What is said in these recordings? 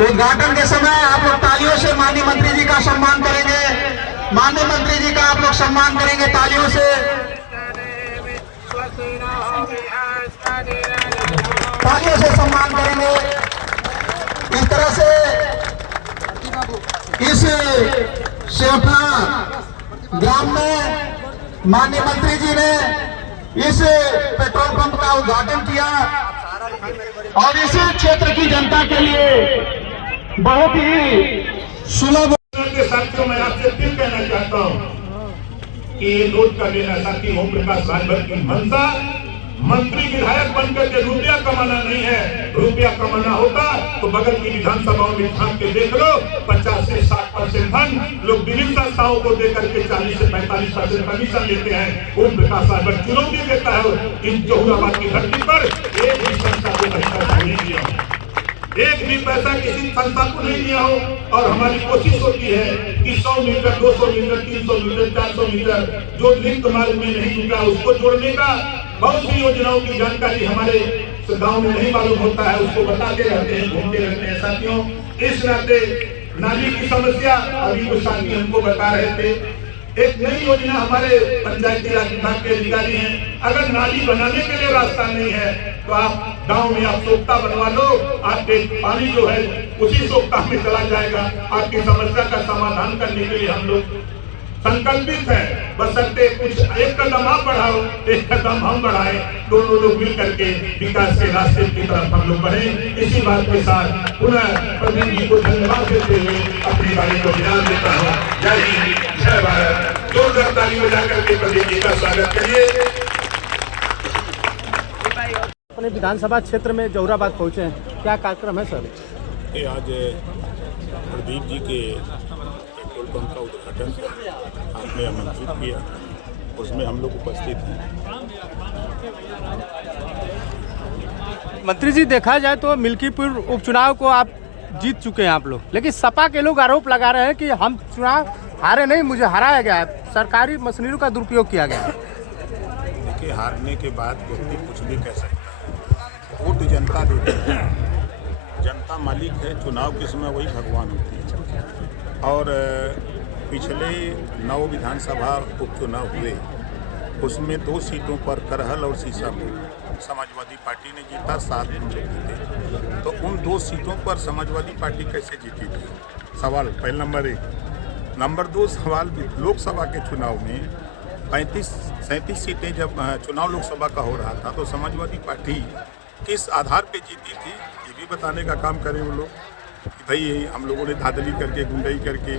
उद्घाटन के समय आप लोग तालियों से माननीय मंत्री जी का सम्मान करेंगे। माननीय मंत्री जी का आप लोग सम्मान करेंगे तालियों से। तालियों से सम्मान करेंगे। इस तरह से इस सेवठा ग्राम में माननीय मंत्री जी ने इस पेट्रोल पंप का उद्घाटन किया और इस क्षेत्र की जनता के लिए बहुत ही सुलभ के साथियों मैं आपसे फिर कहना चाहता हूं कि ये नोट का देना साथी ओम प्रकाश राजभर की मंशा मंत्री विधायक बनकर के रुपया कमाना नहीं है। रुपया कमाना होता तो बगल की विधानसभाओं में झांक के देख लो 50 से 60% धन लोग विभिन्न संस्थाओं को देकर के 40 से 45% कमीशन लेते हैं। ओम प्रकाश राजभर चुनौती देता है इन जहुराबाद की धरती पर एक भी संस्था को भ्रष्टाचार नहीं दिया, एक भी पैसा किसी संस्था को नहीं दिया हो। और हमारी कोशिश होती है कि 100 मीटर 200 मीटर 300 मीटर 400 मीटर जो लिंक मार्ग में नहीं जुटा उसको जोड़ने का बहुत सी योजनाओं की जानकारी हमारे गांव में नहीं मालूम होता है, उसको बताते रहते हैं, घूमते रहते हैं। साथियों इस नाते नाली की समस्या अभी कुछ साथी हमको बता रहे थे। एक नई योजना हमारे पंचायती राज विभाग के अधिकारी हैं, अगर नाली बनाने के लिए रास्ता नहीं है तो आप गांव में आप सोखता बनवा लो, आपके पानी जो है उसी सोखता में चला जाएगा। आपकी समस्या का समाधान करने के लिए हम लोग संकल्पित है। बशर्ते कुछ एक कदम आप बढ़ाओ, एक कदम हम बढ़ाए, दोनों लोग मिल करके विकास के रास्ते की तरफ हम लोग बढ़े। इसी बात के साथ पुनः प्रदीप जी को धन्यवाद देते हुए अपनी बारी को विराम देता हूँ। जय हिंद जय भारत। जोरदार ताली बजा करके प्रदीप जी का स्वागत करिए। अपने विधानसभा क्षेत्र में जहुराबाद पहुंचे हैं, क्या कार्यक्रम है सर? आज प्रदीप जी के पेट्रोल पंप का उद्घाटन आपने आमंत्रित किया, उसमें हम लोग उपस्थित हैं। मंत्री जी देखा जाए तो मिल्कीपुर उपचुनाव को आप जीत चुके हैं आप लोग, लेकिन सपा के लोग आरोप लगा रहे हैं कि हम चुनाव हारे नहीं, मुझे हराया गया है, सरकारी मशीनरी का दुरुपयोग किया गया है। देखिए हारने के बाद व्यक्ति कुछ भी कह सकता है, वोट जनता देती है, जनता मालिक है, चुनाव के समय वही भगवान होती है। और पिछले 9 विधानसभा उपचुनाव हुए, उसमें 2 सीटों पर करहल और सीसापुर समाजवादी पार्टी ने जीता, 7 हम लोग जीते। तो उन 2 सीटों पर समाजवादी पार्टी कैसे जीती थी? सवाल पहले नंबर 1। नंबर 2 सवाल लोकसभा के चुनाव में 35-37 सीटें जब चुनाव लोकसभा का हो रहा था तो समाजवादी पार्टी किस आधार पे जीती थी, ये भी बताने का काम करें वो लोग कि भाई हम लोगों ने धांधली करके, गुंडई करके,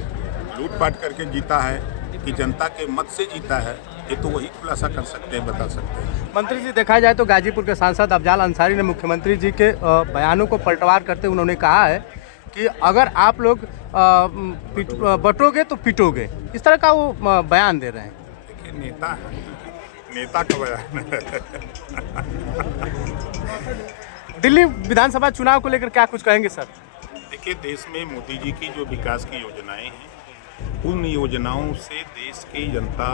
लूटपाट करके जीता है कि जनता के मत से जीता है, ये तो वही खुलासा कर सकते हैं, बता सकते हैं। मंत्री जी देखा जाए तो गाजीपुर के सांसद अफजाल अंसारी ने मुख्यमंत्री जी के बयानों को पलटवार करते उन्होंने कहा है कि अगर आप लोग बटोगे तो पिटोगे, इस तरह का वो बयान दे रहे हैं। देखिए नेता है, नेता का बयान दिल्ली विधानसभा चुनाव को लेकर क्या कुछ कहेंगे सर? देखिए देश में मोदी जी की जो विकास की योजनाएं हैं, उन योजनाओं से देश की जनता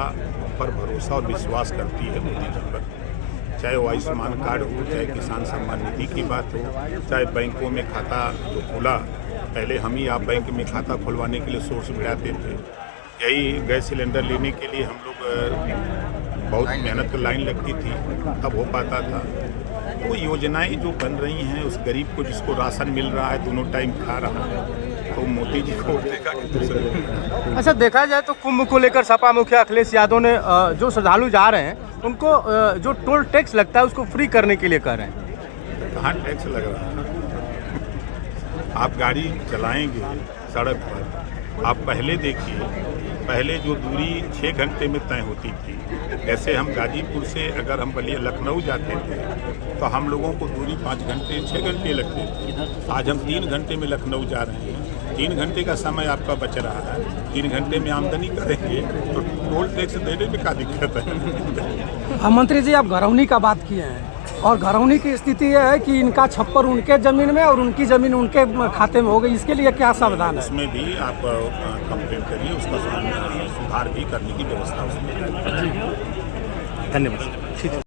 पर भरोसा और विश्वास करती है मोदी जी पर। चाहे वो आयुष्मान कार्ड हो, चाहे किसान सम्मान निधि की बात हो, चाहे बैंकों में खाता जो खुला, पहले हम ही आप बैंक में खाता खुलवाने के लिए सोर्स बढ़ाते थे। यही गैस सिलेंडर लेने के लिए हम लोग बहुत मेहनत कर लाइन लगती थी, तब हो पाता था। तो योजनाएं जो बन रही हैं, उस गरीब को जिसको राशन मिल रहा है, दोनों टाइम खा रहा है, तो मोदी जी को देखा कि दूसरे। अच्छा देखा जाए तो कुंभ को लेकर सपा मुखिया अखिलेश यादव ने जो श्रद्धालु जा रहे हैं उनको जो टोल टैक्स लगता है उसको फ्री करने के लिए कह रहे हैं। कहाँ टैक्स लग रहा है? आप गाड़ी चलाएंगे सड़क पर, आप पहले देखिए, पहले जो दूरी 6 घंटे में तय होती थी, ऐसे हम गाजीपुर से अगर हम बलिया लखनऊ जाते थे तो हम लोगों को दूरी 5 घंटे 6 घंटे लगते थे। आज हम 3 घंटे में लखनऊ जा रहे हैं, 3 घंटे का समय आपका बच रहा है, 3 घंटे में आमदनी करेंगे तो टोल टैक्स देने में क्या दिक्कत है? मंत्री जी आप घरौनी का बात किए हैं, और घरौनी की स्थिति यह है कि इनका छप्पर उनके जमीन में और उनकी जमीन उनके खाते में हो गई, इसके लिए क्या समाधान है? उसमें भी आप कंप्लेंट करिए, उसका सुधार भी करने की व्यवस्था उसमें है। धन्यवाद।